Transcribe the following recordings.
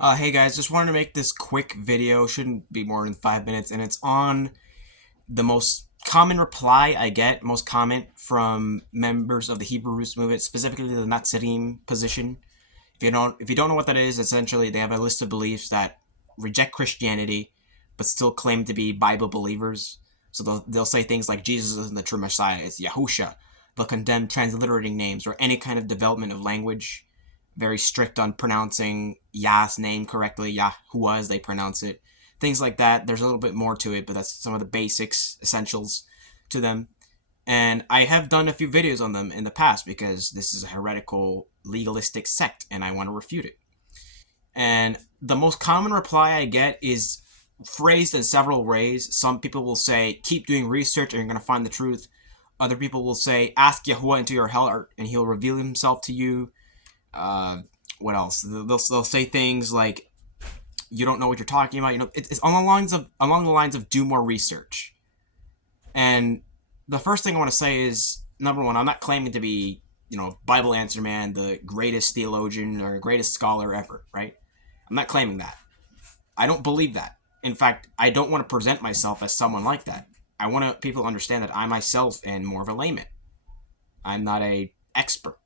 Hey guys, just wanted to make this quick video, shouldn't be more than 5 minutes, and it's on the most common reply I get, most comment from members of the Hebrew Roots movement, specifically the Natsarim position. If you don't know what that is, essentially they have a list of beliefs that reject Christianity, but still claim to be Bible believers. So they'll say things like Jesus isn't the true Messiah, it's Yahusha. They'll condemn transliterating names or any kind of development of language. Very strict on pronouncing Yah's name correctly, Yahuwah as they pronounce it. Things like that. There's a little bit more to it, but that's some of the basics, essentials to them. And I have done a few videos on them in the past because this is a heretical, legalistic sect, and I want to refute it. And the most common reply I get is phrased in several ways. Some people will say, keep doing research and you're going to find the truth. Other people will say, ask Yahuwah into your heart and he'll reveal himself to you. Uh, what else? They'll say things like, you don't know what you're talking about. It's along the lines of do more research. And the first thing I want to say is, number one, I'm not claiming to be, Bible answer man, the greatest theologian or greatest scholar ever, right? I'm not claiming that. I don't believe that. In fact, I don't want to present myself as someone like that. I want people to understand that I myself am more of a layman. I'm not a expert.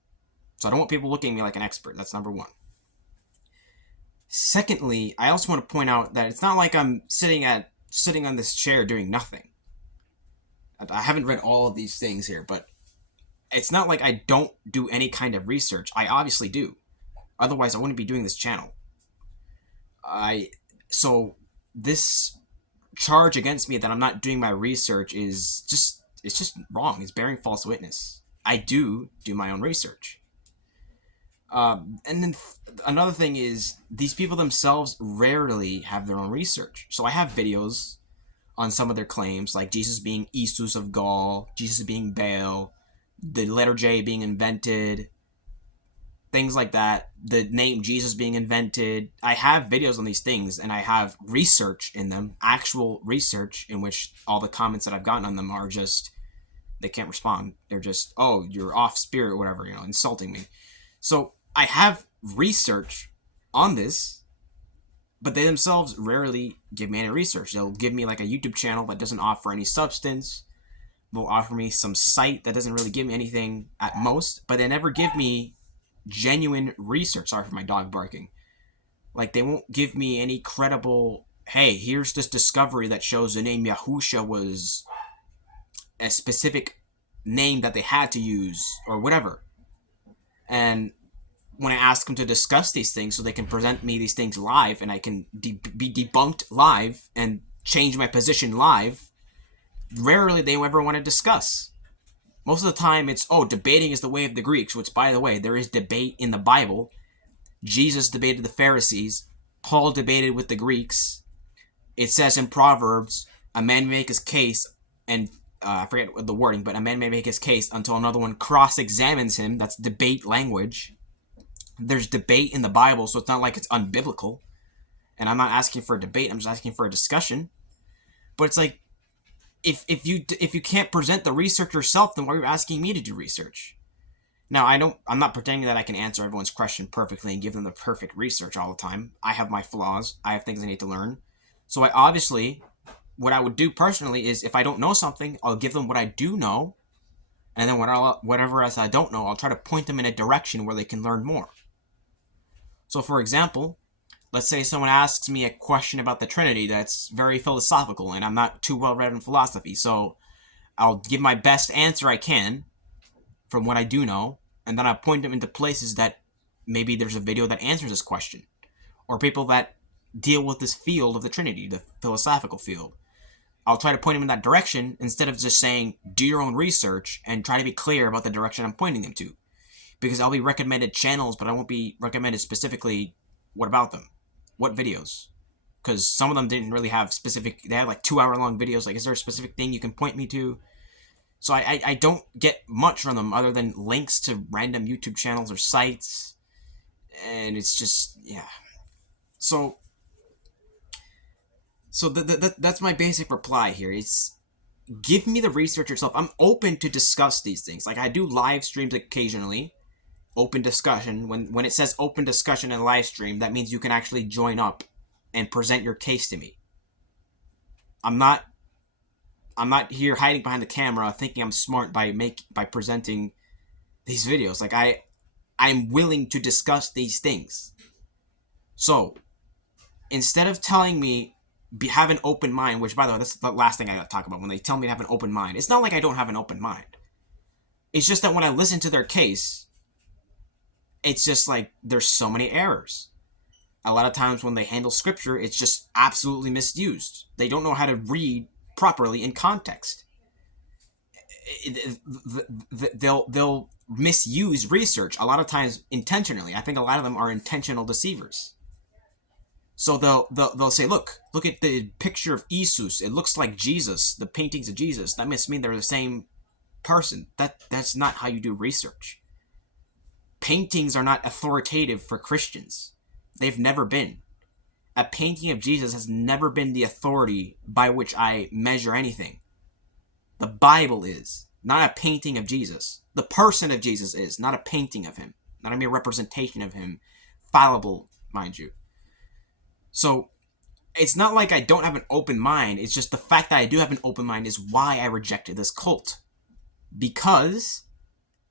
So I don't want people looking at me like an expert. That's number one. Secondly, I also want to point out that it's not like I'm sitting on this chair doing nothing. I haven't read all of these things here, but it's not like I don't do any kind of research. I obviously do. Otherwise, I wouldn't be doing this channel. I so this charge against me that I'm not doing my research is just wrong. It's bearing false witness. I do my own research. And then another thing is these people themselves rarely have their own research. So I have videos on some of their claims, like Jesus being Isus of Gaul, Jesus being Baal, the letter J being invented, things like that, the name Jesus being invented. I have videos on these things, and I have research in them, actual research, in which all the comments that I've gotten on them are just, they can't respond. They're just, oh, you're off spirit or whatever, insulting me. So I have research on this, but they themselves rarely give me any research. They'll give me like a YouTube channel that doesn't offer any substance. They'll offer me some site that doesn't really give me anything at most, but they never give me genuine research. Sorry for my dog barking. Like, they won't give me any credible, hey, here's this discovery that shows the name Yahusha was a specific name that they had to use or whatever. And when I ask them to discuss these things so they can present me these things live and I can be debunked live and change my position live, rarely they ever want to discuss. Most of the time it's, oh, debating is the way of the Greeks, which, by the way, there is debate in the Bible. Jesus debated the Pharisees. Paul debated with the Greeks. It says in Proverbs, a man may make his case, and I forget the wording, but a man may make his case until another one cross-examines him. That's debate language. There's debate in the Bible, so it's not like it's unbiblical. And I'm not asking for a debate, I'm just asking for a discussion. But it's like, if you can't present the research yourself, then why are you asking me to do research? Now, I'm not pretending that I can answer everyone's question perfectly and give them the perfect research all the time. I have my flaws. I have things I need to learn. So what I would do personally is, if I don't know something, I'll give them what I do know, and then whatever else I don't know, I'll try to point them in a direction where they can learn more. So, for example, let's say someone asks me a question about the Trinity that's very philosophical, and I'm not too well read in philosophy, so I'll give my best answer I can from what I do know, and then I point them into places that maybe there's a video that answers this question, or people that deal with this field of the Trinity, the philosophical field. I'll try to point them in that direction instead of just saying, do your own research, and try to be clear about the direction I'm pointing them to. Because I'll be recommended channels, but I won't be recommended specifically what about them, what videos. Because some of them didn't really have specific, they had like 2 hour long videos, like, is there a specific thing you can point me to? So I don't get much from them other than links to random YouTube channels or sites, and it's just, yeah. So that's my basic reply here. It's, give me the research yourself. I'm open to discuss these things. Like, I do live streams occasionally, open discussion. When it says open discussion in live stream, that means you can actually join up and present your case to me. I'm not here hiding behind the camera thinking I'm smart by presenting these videos. Like I'm willing to discuss these things. So instead of telling me have an open mind, which by the way, that's the last thing I gotta talk about. When they tell me to have an open mind, it's not like I don't have an open mind. It's just that when I listen to their case, it's just like there's so many errors. A lot of times when they handle scripture, it's just absolutely misused. They don't know how to read properly in context. They'll misuse research a lot of times intentionally. I think a lot of them are intentional deceivers. So they'll say, look at the picture of Jesus. It looks like Jesus. The paintings of Jesus. That must mean they're the same person. That's not how you do research. Paintings are not authoritative for Christians. They've never been. A painting of Jesus has never been the authority by which I measure anything. The Bible is, not a painting of Jesus. The person of Jesus is, not a painting of him. Not a mere representation of him. Fallible, mind you. So, it's not like I don't have an open mind. It's just the fact that I do have an open mind is why I rejected this cult. Because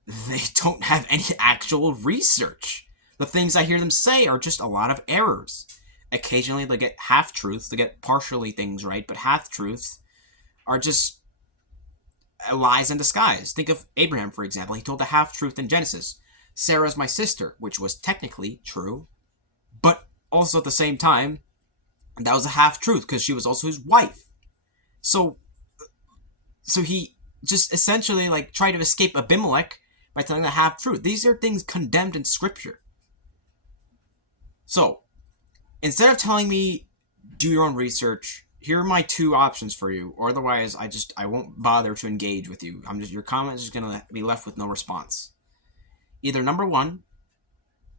they don't have any actual research. The things I hear them say are just a lot of errors. Occasionally they get half-truths, they get partially things right, but half-truths are just lies in disguise. Think of Abraham, for example. He told a half-truth in Genesis. Sarah's my sister, which was technically true, but also at the same time, that was a half-truth because she was also his wife. So he just essentially like tried to escape Abimelech by telling the half-truth. These are things condemned in Scripture. So, instead of telling me, do your own research, here are my two options for you, or otherwise I won't bother to engage with you. Your comment is just going to be left with no response. Either number one,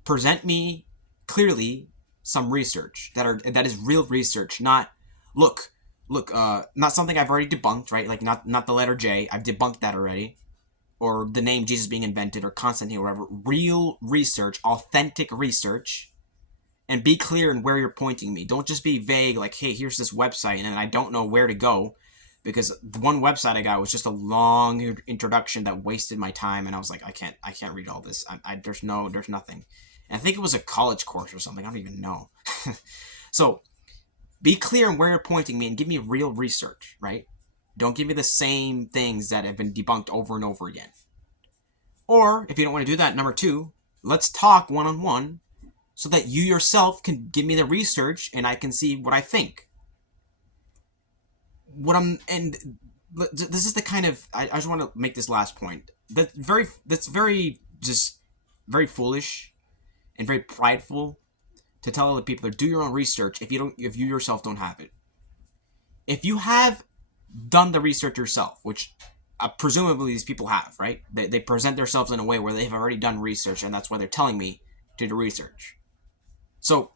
present me clearly some research that is real research, not not something I've already debunked, right? Like not the letter J. I've debunked that already. Or the name Jesus being invented, or Constantine, or whatever. Real research, authentic research, and be clear in where you're pointing me. Don't just be vague, like, hey, here's this website, and I don't know where to go, because the one website I got was just a long introduction that wasted my time, and I was like, I can't read all this. There's nothing. And I think it was a college course or something. I don't even know. So, be clear in where you're pointing me, and give me real research, right? Don't give me the same things that have been debunked over and over again. Or, if you don't want to do that, number two, let's talk one-on-one so that you yourself can give me the research and I can see what I think. This is the kind of, I just want to make this last point. That's very foolish and very prideful to tell other people to do your own research if you yourself don't have it. If you have done the research yourself, which presumably these people have, right? They present themselves in a way where they've already done research, and that's why they're telling me to do research. So,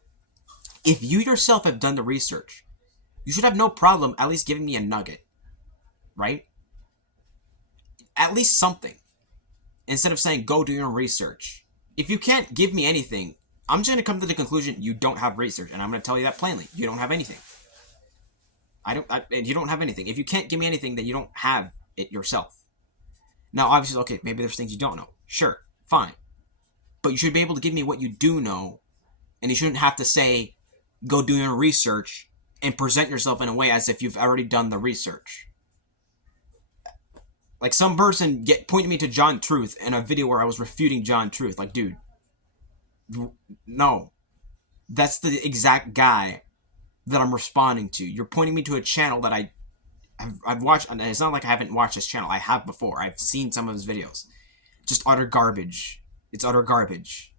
if you yourself have done the research, you should have no problem at least giving me a nugget, right? At least something. Instead of saying, go do your own research. If you can't give me anything, I'm just going to come to the conclusion you don't have research, and I'm going to tell you that plainly. You don't have anything. You don't have anything. If you can't give me anything, then you don't have it yourself. Now, obviously, okay, maybe there's things you don't know. Sure, fine. But you should be able to give me what you do know, and you shouldn't have to say, go do your research, and present yourself in a way as if you've already done the research. Like some person pointed me to John Truth in a video where I was refuting John Truth. Like, dude, no. That's the exact guy that I'm responding to. You're pointing me to a channel that I've watched, and it's not like I haven't watched this channel. I have before. I've seen some of his videos. Just utter garbage. It's utter garbage.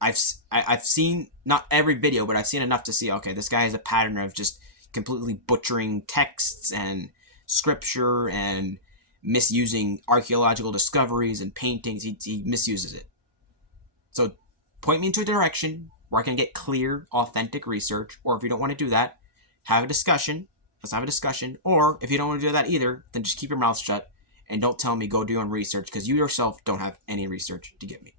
I've seen, not every video, but I've seen enough to see, okay, this guy has a pattern of just completely butchering texts and scripture and misusing archaeological discoveries and paintings. He misuses it. So point me into a direction where I can get clear, authentic research, or if you don't want to do that, have a discussion. Let's have a discussion. Or if you don't want to do that either, then just keep your mouth shut and don't tell me go do your own research, because you yourself don't have any research to give me.